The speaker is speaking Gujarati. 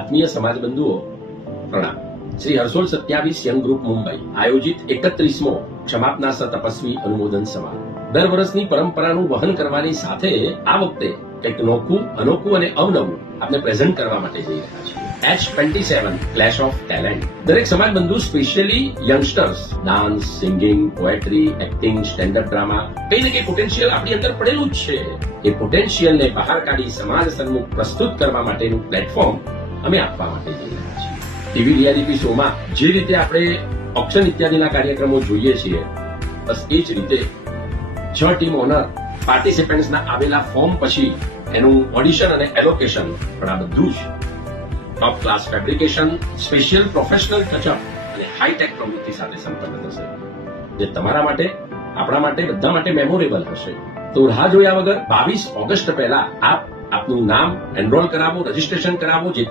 આત્મીય સમાજ બંધુઓ પ્રણામ. શ્રી હર્ષોલ 27 યંગ ગ્રુપ મુંબઈ આયોજિત 31મો ક્ષમાપનાસા તપસ્વી અનુમોદન સમારોહ દર વર્ષની પરંપરાનું વહન કરવાની સાથે આ વખતે કંઈક નોખું, અનોખું અને અવનવું આપણે પ્રેઝન્ટ કરવા માટે જઈ રહ્યા છીએ. H27 clash of talent. દરેક સમાજ બંધુ specially youngsters dance, singing, poetry, acting, standup drama કંઈ ને કંઈ પોટેન્શિયલ આપણી અંદર પડેલું જ છે. એ પોટેન્શિયલને બહાર કાઢી સમાજ સન્મુખ પ્રસ્તુત કરવા માટેનું પ્લેટફોર્મ અમે આપવા માટે જઈ રહ્યા છીએ. ટીવી રિયાલિટી શોમાં જે રીતે આપણે ઓક્શન ઇત્યાદિના કાર્યક્રમો જોઈએ છીએ, બસ એ જ રીતે 6 ટીમ ઓનર પાર્ટિસિપન્ટ્સના આવેલા ફોર્મ પછી એનું ઓડિશન અને એલોકેશન પણ આ બધું જ top class fabrication, special professional touch-up અને હાઈટેક પ્રવૃત્તિ સાથે સંપન્ન થશે, જે તમારા માટે, આપણા માટે, બધા માટે મેમોરેબલ હશે. તો રાહ જોયા વગર 22 ઓગસ્ટ પહેલા આપનું નામ એનરોલ કરાવો, રજીસ્ટ્રેશન કરાવો, જેથી